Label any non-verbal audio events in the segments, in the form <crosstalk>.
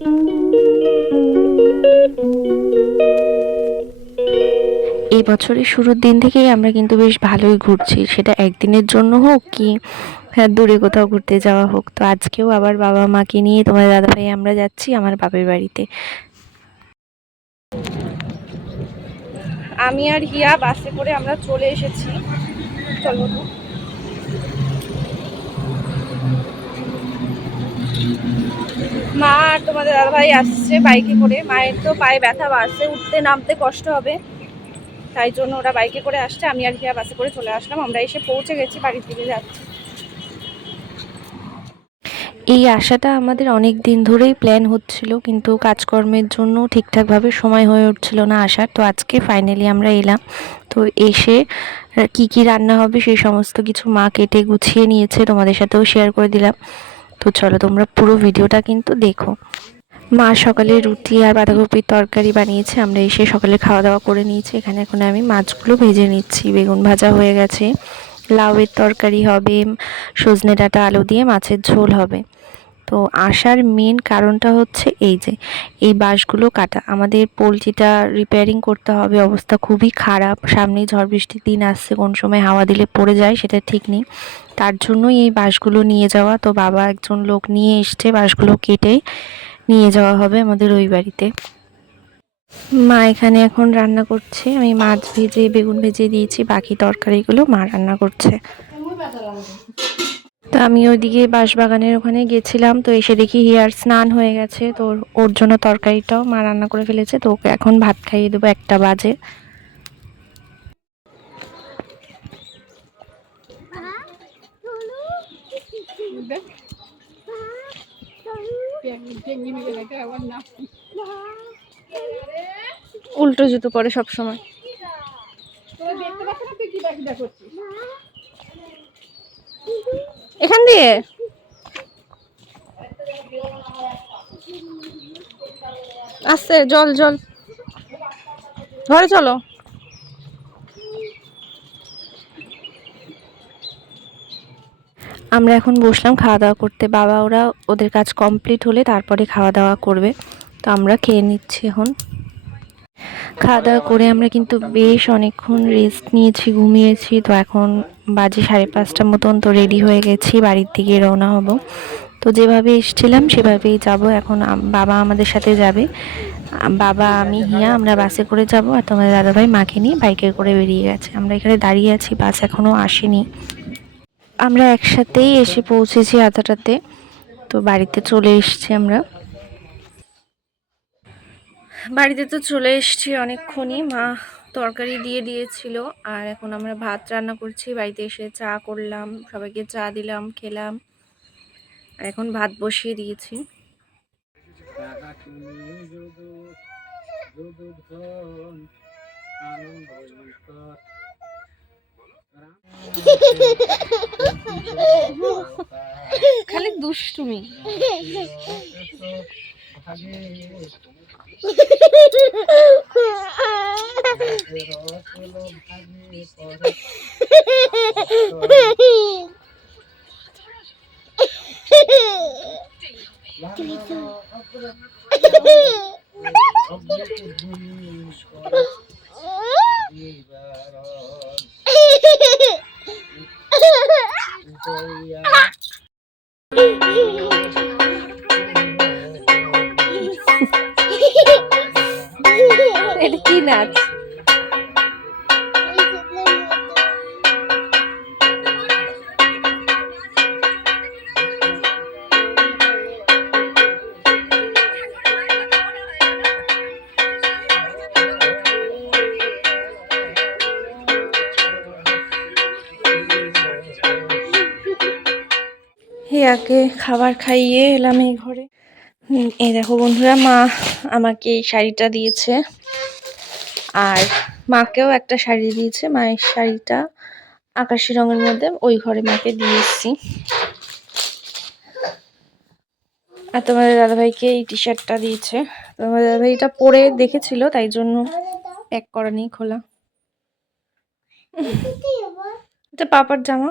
এই বছরের শুরুর দিন থেকেই আমরা কিন্তু বেশ ভালোই ঘুরছি। সেটা একদিনের জন্য হোক কি হ্যাঁ, দূরে কোথাও ঘুরতে যাওয়া হোক। তো আজকেও আবার বাবা মাকে নিয়ে তোমার দাদাভাই আমরা যাচ্ছি আমার বাপের বাড়িতে। আমি আর হিয়া বাসে করে আমরা চলে এসেছি। চলো তো। মা আর তোমাদের দাদাভাই আসছে বাইকে করে। মায়ের তো পায়ে ব্যথা বাসে, উঠতে নামতে কষ্ট হবে। তাই জন্য ওরা বাইকে করে আসছে। আমি আর হিয়া বাসে করে চলে আসলাম। আমরা এসে পৌঁছে গেছি, বাড়ির দিকে যাচ্ছি। এই আশাটা আমাদের অনেক দিন ধরেই প্ল্যান হচ্ছিল, কিন্তু কাজকর্মের জন্য ঠিকঠাকভাবে সময় হয়ে উঠছিল না আসার। তো আজকে ফাইনালি আমরা এলাম। তো এসে কি কি রান্না হবে সেই সমস্ত কিছু মা কেটে গুছিয়ে নিয়েছে। তোমাদের সাথেও শেয়ার করে দিলাম। তো চলো তোমরা পুরো ভিডিওটা কিন্তু দেখো। মা সকালে রুটি আর বাঁধাকপির তরকারি বানিয়েছে, আমরা এসে সকালে খাওয়া দাওয়া করে নিয়েছি। এখানে এখন আমি মাছগুলো ভেজে নিচ্ছি। বেগুন ভাজা হয়ে গেছে। লাউয়ের তরকারি হবে, সজনে ডাটা আলু দিয়ে মাছের ঝোল হবে। তো আসার মেন কারণটা হচ্ছে এই যে, এই বাঁশগুলো কাটা। আমাদের পোলট্রিটা রিপেয়ারিং করতে হবে, অবস্থা খুবই খারাপ। সামনেই ঝড় বৃষ্টির দিন আসছে, কোন সময় হাওয়া দিলে পড়ে যায় সেটা ঠিক নেই। তার জন্যই এই বাঁশগুলো নিয়ে যাওয়া। তো বাবা একজন লোক নিয়ে এসছে বাঁশগুলো কেটে নিয়ে যাওয়া হবে আমাদের ওই বাড়িতে। মা এখানে এখন রান্না করছে। আমি মাছ ভেজে, বেগুন ভেজে দিয়েছি, বাকি তরকারিগুলো মা রান্না করছে। তো আমি ওইদিকে বাঁশবাগানের ওখানে গেছিলাম তো এসে দেখি হিয়ার স্নান হয়ে গেছে তো ওর- জন্য তরকারিটাও মা রান্না করে ফেলেছে তো ওকে এখন ভাত খাইয়ে দেবো একটা বাজে। উল্টো জুতো পরে সব সময় এখান দিয়ে? আস্তে জল জল। ঘরে চলো। আমরা এখন বসলাম খাওয়া দাওয়া করতে। বাবা, ওরা ওদের কাজ কমপ্লিট হলে তারপরে খাওয়া দাওয়া করবে। তো আমরা খেয়ে নিচ্ছি এখন। খাওয়া দাওয়া করে আমরা কিন্তু বেশ অনেকক্ষণ রেস্ট নিয়েছি, ঘুমিয়েছি। তো এখন বাজে সাড়ে পাঁচটার মতন তো রেডি হয়ে গেছি, বাড়ির দিকে রওনা হব। তো যেভাবে এসেছিলাম সেভাবেই যাব। এখন বাবা আমাদের সাথে যাবে। বাবা, আমি, হিয়া, আমরা বাসে করে যাব আর তোমার দাদাভাই মাকে নিয়ে বাইকে করে বেরিয়ে গেছে। আমরা এখানে দাঁড়িয়ে আছি, বাস এখনও আসেনি। আমরা একসাথেই এসে পৌঁছেছি আধাটাতে। তো বাড়িতে চলে এসেছি আমরা। বাড়িতে তো চলে এসেছি অনেকক্ষণই। মা তরকারি দিয়ে দিয়েছিল। আর এখন আমরা ভাত রান্না করছি। বাড়িতে এসে চা করলাম সবাইকে চা দিলাম খেলাম। আর এখন ভাত বসিয়ে দিয়েছি। খালি দুষ্টুমি। <laughs> এটা <laughs> হিয়াকে খাবার খাইয়ে এলাম এই ঘরে। এই দেখো বন্ধুরা মা আমাকে এই শাড়িটা দিয়েছে। আর মাকেও একটা শাড়ি দিয়েছে মায়ের শাড়িটা আকাশি রঙের মধ্যে ওই ঘরে মাকে দিয়ে এসেছি। আর তোমাদের দাদাভাইকে এই টি শার্টটা দিয়েছে। তোমাদের দাদাভাই এটা পরে দেখেছিল তাই জন্য প্যাক করা নেই খোলা। <laughs> এটা পাপার জামা।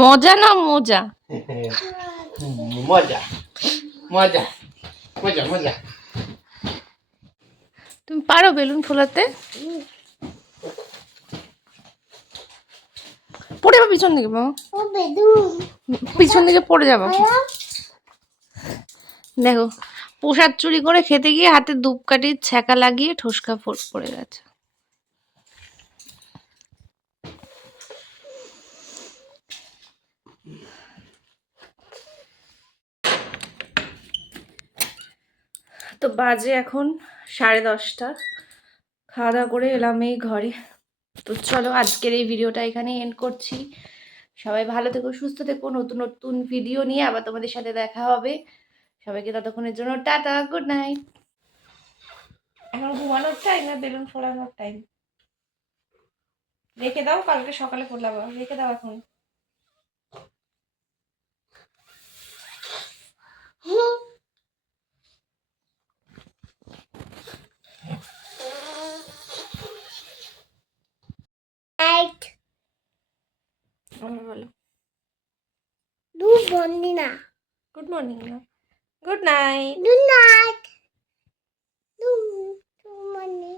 মজা না মজা? <laughs> মজা। মজা। মজা মজা। তুমি পারো বেলুন ফোলাতে? পড়ে যাব পিছন দিকে বাবা। পিছন দিকে পড়ে যাব। দেখো প্রসাদ চুরি করে খেতে গিয়ে হাতে ধূপকাঠির ছ্যাঁকা লাগিয়ে ঠোসকা ফোট পড়ে গেছে। তো বাজে এখন সাড়ে দশটা। খাওয়া দাওয়া করে এলাম এই ঘরে। তো চলো আজকের এই ভিডিওটা এখানে এন্ড করছি। সবাই ভালো থেকো সুস্থ থেকো। নতুন নতুন ভিডিও নিয়ে আবার তোমাদের সাথে দেখা হবে। সবাইকে ততক্ষণের জন্য টাটা গুড নাইট এখন ঘুমানোর টাইম না? বেলুন ফোলানোর টাইম রেখে দাও কালকে সকালে ফোলাবো রেখে দাও এখন। আবার Du Bondina. গুড মর্নিং না good night Good night. Du, du Money.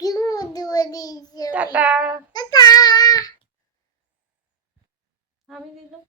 Good Money. Tata Ta-ta. আমি দিলাম